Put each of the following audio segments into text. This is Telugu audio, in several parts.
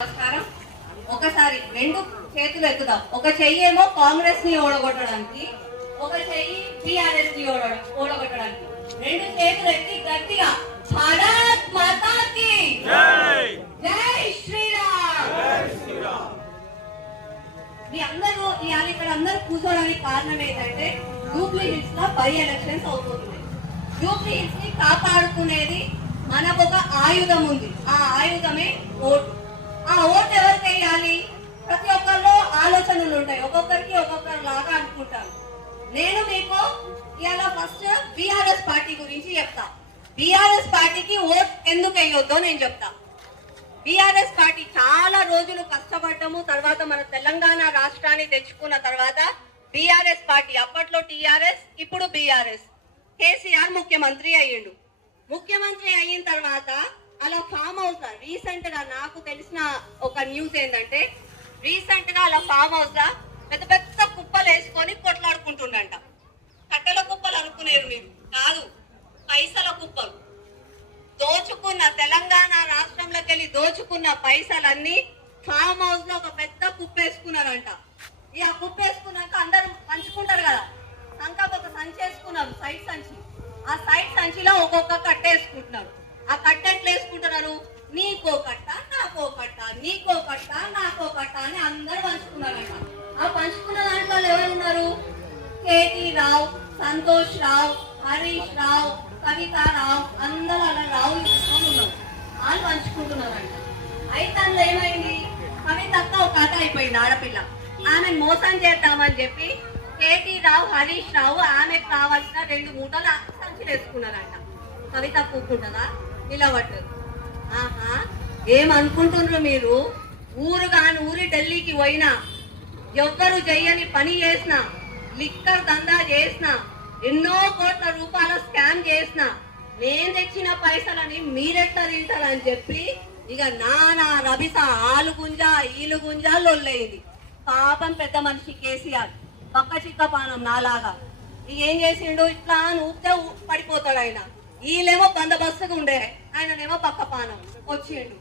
నమస్కారం. ఒకసారి రెండు చేతులు ఎత్తుదాం. ఒక చెయ్యి ఏమో కాంగ్రెస్ ని ఓడగొట్టడానికి, ఒక చెయ్యి టిఆర్ఎస్ ని ఓడగొట్టడానికి. రెండు చేతులు ఎత్తి గట్టిగా భారత్ మాతా కీ జై, జై శ్రీరామ్. మీ అందరూ ఇక్కడ అందరూ కూర్చోడానికి కారణం ఏంటంటే జూబ్లీ హిల్స్ లో బై ఎలక్షన్స్ అవుతున్నాయి. జూబ్లీ హిల్స్ ని కాపాడుకునేది మనకు ఒక ఆయుధం ఉంది. ఆ ఆయుధమే ఓటు. ఆ ఓటు ఎవరికి వేయాలి? ప్రతి ఒక్కరిలో ఆలోచనలు ఉంటాయి. ఒక్కొక్కరికి ఒక్కొక్కరు లాగా అనుకుంటారు. నేను మీకు ఇవాళ ఫస్ట్ బీఆర్ఎస్ పార్టీ గురించి చెప్తా. బీఆర్ఎస్ పార్టీకి ఓట్ ఎందుకు వేయొద్దో నేను చెప్తా. బీఆర్ఎస్ పార్టీ చాలా రోజులు కష్టపడ్డము. తర్వాత మన తెలంగాణ రాష్ట్రాన్ని తెచ్చుకున్న తర్వాత బీఆర్ఎస్ పార్టీ, అప్పట్లో టీఆర్ఎస్, ఇప్పుడు బీఆర్ఎస్. కేసీఆర్ ముఖ్యమంత్రి అయ్యిండు. ముఖ్యమంత్రి అయిన తర్వాత అలా ఫామ్ హౌస్ రీసెంట్ గా నాకు తెలిసిన ఒక న్యూస్ ఏంటంటే, రీసెంట్ గా అలా ఫామ్ హౌస్ పెద్ద పెద్ద కుప్పలు వేసుకొని కొట్లాడుకుంటుండంట. కట్టెల కుప్పలు అనుకునేరు మీరు, కాదు, పైసల కుప్పలు. దోచుకున్న తెలంగాణ రాష్ట్రంలోకి వెళ్ళి దోచుకున్న పైసలన్నీ ఫామ్ హౌస్ లో ఒక పెద్ద కుప్ప వేసుకున్నారంట. ఇక కుప్ప వేసుకున్నాక అందరూ పంచుకుంటారు కదా, సంకకు ఒక సంచి వేసుకున్నారు, సైడ్ సంచి. ఆ సైడ్ సంచిలో ఒక్కొక్క కట్ట వేసుకుంటున్నారు. ఆ కట్ట ఎట్లా వేసుకుంటున్నారు? నీకో కట్ట, నాకో కట్ట, నీకో కట్ట, నాకో కట్ట అని అందరు పంచుకున్నారంట. ఆ పంచుకున్న దాంట్లో ఎవరున్నారు? కేటీ రావు, సంతోష్ రావు, హరీష్ రావు, కవితారావు, అందరూ అలా రావులు తీసుకొని ఉన్నారు. వాళ్ళు పంచుకుంటున్నారంట. అయితే అందులో ఏమైంది? కవితక్క ఒక కథ అయిపోయింది. ఆడపిల్ల, ఆమె మోసం చేద్దామని చెప్పి కేటీ రావు, హరీష్ రావు ఆమెకు కావాల్సిన 2 మూటలు సంచులు వేసుకున్నారంట. కవిత కూకుంటుందా? నిలబడ్డదు. ఆహా, ఏమనుకుంటున్నారు మీరు? ఊరి ఢిల్లీకి పోయినా, ఎవ్వరు చెయ్యని పని చేసినా, లిక్కర్ దందా చేసినా, ఎన్నో కోట్ల రూపాయల స్కామ్ చేసినా, నేను తెచ్చిన పైసలని మీరెట్లా తింటారని చెప్పి ఇక నానా రబిస ఆలుగుంజ ఈలుగుంజ లొల్లయింది. పాపం పెద్ద మనిషి కేసీఆర్ పక్క చిక్క పానం నాలాగా ఇక ఏం చేసిండు? ఇట్లా ఊపితే పడిపోతాడు ఆయన. వీళ్ళేమో బందోబస్తుగా ఉండే, ఆయననేమో పక్క పానం వచ్చిండు.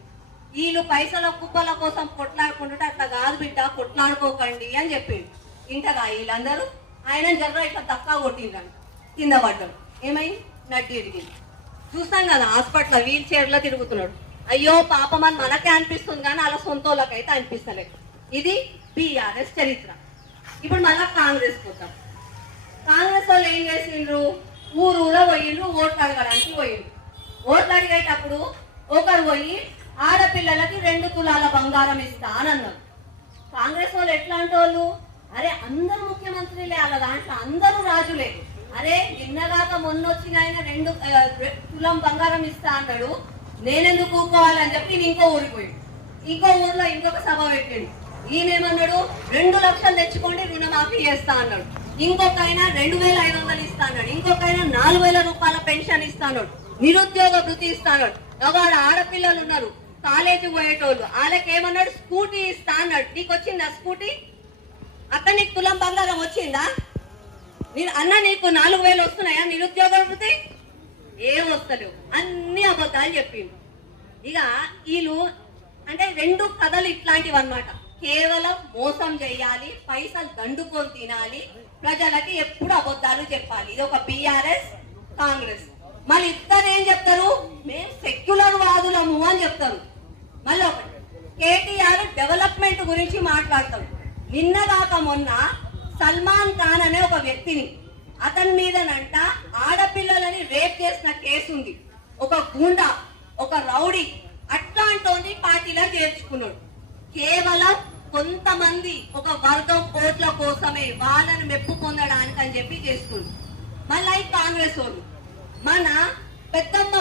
వీళ్ళు పైసల కుప్పల కోసం కొట్లాడుకుంటుంటే అట్లా కాదు బిడ్డ, కొట్లాడుకోకండి అని చెప్పిండు. ఇంటగా వీళ్ళందరూ ఆయన జర్ర ఇట్లా తక్కువ కొట్టిండ్రంట. కింద పడ్డాడు. ఏమైంది? నడ్డి ఇరిగింది. చూస్తాం కదా హాస్పిటల్ వీల్ చైర్లో తిరుగుతున్నాడు. అయ్యో పాపం అని మనకే అనిపిస్తుంది కానీ అలా సొంతోళ్ళకైతే అనిపిస్తలేదు. ఇది బీఆర్ఎస్ చరిత్ర. ఇప్పుడు మళ్ళా కాంగ్రెస్ పోతాం. కాంగ్రెస్ వాళ్ళు ఏం చేసిండ్రు? ఊరూలో పోయిండ్రు, ఓట్లు అడగడానికి పోయిండ్రు. ఓట్లు అడిగేటప్పుడు ఒకరు పోయి ఆడపిల్లలకి 2 తులాల బంగారం ఇస్తా అని అన్నారు. కాంగ్రెస్ వాళ్ళు ఎట్లాంటి వాళ్ళు? అరే అందరు ముఖ్యమంత్రులే, అలా దాంట్లో అందరూ రాజులే. అరే నిన్నగాక మొన్న వచ్చిన ఆయన 2 తులం బంగారం ఇస్తా అన్నాడు, నేనెందుకు ఊరుకోవాలని చెప్పి ఇంకో ఊరికి పోయిండు. ఇంకో ఊర్లో ఇంకొక సభ పెట్టిండు. ఈయనేమన్నాడు? 2 లక్షలు తెచ్చుకోండి, రుణమాఫీ చేస్తా అన్నాడు. ఇంకొక ఆయన 2500 ఇస్తా అన్నాడు. ఇంకొక ఆయన 4000 రూపాయల పెన్షన్ ఇస్తా అన్నాడు. నిరుద్యోగ వృత్తి ఇస్తా అన్నాడు. వాడు ఆడపిల్లలు ఉన్నారు, కాలేజీకి పోయేటోళ్ళు, వాళ్ళకి ఏమన్నాడు? స్కూటీ ఇస్తా అన్నాడు. నీకు వచ్చిందా స్కూటీ? అక్క నీకు తులం బంగారం వచ్చిందా? అన్న నీకు 4000 వస్తున్నాయా నిరుద్యోగ వృత్తి? ఏం వస్తలేవు, అన్ని అబద్ధాలు చెప్పిండు. ఇక వీళ్ళు అంటే 2 కథలు ఇట్లాంటివి అన్నమాట. కేవలం మోసం చేయాలి, పైసలు దండుకొని తినాలి, ప్రజలకి ఎప్పుడు అబద్ధాలు చెప్పాలి. ఇది ఒక బీఆర్ఎస్ కాంగ్రెస్. మళ్ళీ ఇద్దరు ఏం చెప్తారు? మేము సెక్యులర్ వాదులము అని చెప్తారు. మళ్ళీ ఒకటి, కేటీఆర్ డెవలప్మెంట్ గురించి మాట్లాడతాడు. నిన్నగాక మొన్న సల్మాన్ ఖాన్ అనే ఒక వ్యక్తిని, అతని మీదనంట ఆడపిల్లలని రేప్ చేసిన కేసు ఉంది. ఒక గుండా, ఒక రౌడీ అట్లాంటి పార్టీలో చేర్చుకున్నాడు. కేవలం కొంతమంది ఒక వర్గం ఓట్ల కోసమే, వాళ్ళని మెప్పు పొందడానికి అని చెప్పి చేస్తుంది. మళ్ళీ కాంగ్రెస్ వాళ్ళు మన పెద్దమ్మ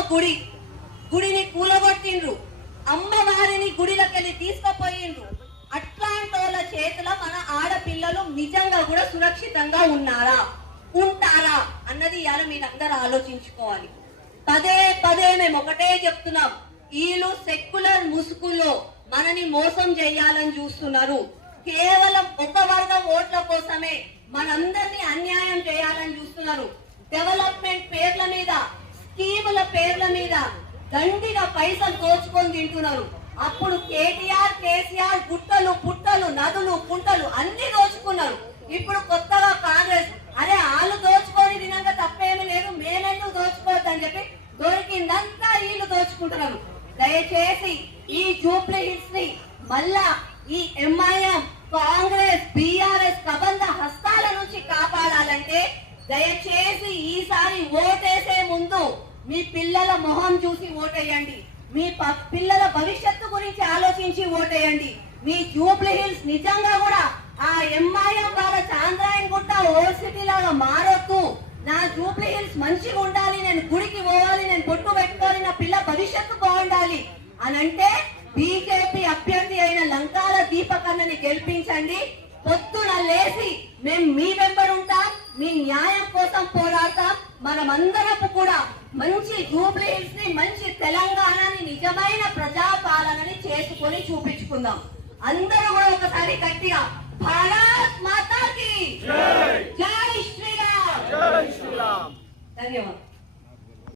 గుడిని కూలగొట్టిండ్రు, అమ్మవారిని గుడిలోకెళ్ళి తీసుకుపోయిండ్రు. అట్లాంటి వాళ్ళ చేతిలో మన ఆడపిల్లలు నిజంగా కూడా సురక్షితంగా ఉన్నారా, ఉంటారా అన్నది ఇవాళ మీరందరూ ఆలోచించుకోవాలి. పదే పదే మేము ఒకటే చెప్తున్నాం, వీళ్ళు సెక్యులర్ ముసుగులో మనని మోసం చేయాలని చూస్తున్నారు. కేవలం ఒక వర్గం ఓట్ల కోసమే మనందరినీ అన్యాయం చేయాలని చూస్తున్నారు. డెవలప్మెంట్ పేర్ల మీద, స్కీముల పేర్ల మీద దండిగా పైసలు దోచుకొని తింటున్నారు. అప్పుడు కేటీఆర్ కేసీఆర్ గుట్టలు పుట్టలు నదులు కుంటలు అన్ని దోచుకున్నారు. ఇప్పుడు కొత్తగా కాంగ్రెస్ అరే వాళ్ళు దోచుకొని తినాక తప్పేమీ లేదు, మేమెందుకు దోచుకోవద్దు అని చెప్పి దొరికిందంతా వీళ్ళు దోచుకుంటున్నారు. దయచేసి ఈ జూబ్లీ హిల్స్ ని మళ్ళా ఈ ఎంఐఎం కాంగ్రెస్ బీఆర్ఎస్ కబంధ హస్తాల నుంచి కాపాడాలంటే దయచేసి ఈసారి ఓటేసే ముందు మీ పిల్లల మొహం చూసి ఓటేయండి. మీ పిల్లల భవిష్యత్తు గురించి ఆలోచించి ఓటేయండి. మీ జూబ్లీ హిల్స్ నిజంగా కూడా ఆ ఎంఐఎం వాళ్ళ చాంద్రాయన్ గుట్ట ఓల్డ్ సిటీ లాగా మారొద్దు. నా జూబ్లీ హిల్స్ మంచిగా ఉండాలి, నేను గుడికి పోవాలి, నేను బొట్టు పెట్టుకోవాలి, నా పిల్ల భవిష్యత్తు బాగుండాలి అని అంటే బీజేపీ అభ్యర్థి అయిన లంకాల దీపకన్నని గెలిపించండి. పొద్దున లేసి మేము మీ వెంబడి ఉంటాం, మీ న్యాయం కోసం పోరాడతాం. మనమందరము కూడా మంచి జూబ్లీ హిల్స్ ని, మంచి తెలంగాణని, నిజమైన ప్రజాపాలనని చేసుకొని చూపించుకుందాం. అందరూ కూడా ఒకసారి గట్టిగా భారత్ మాతాకి జై శ్రీరామ్. ధన్యవాదాలు.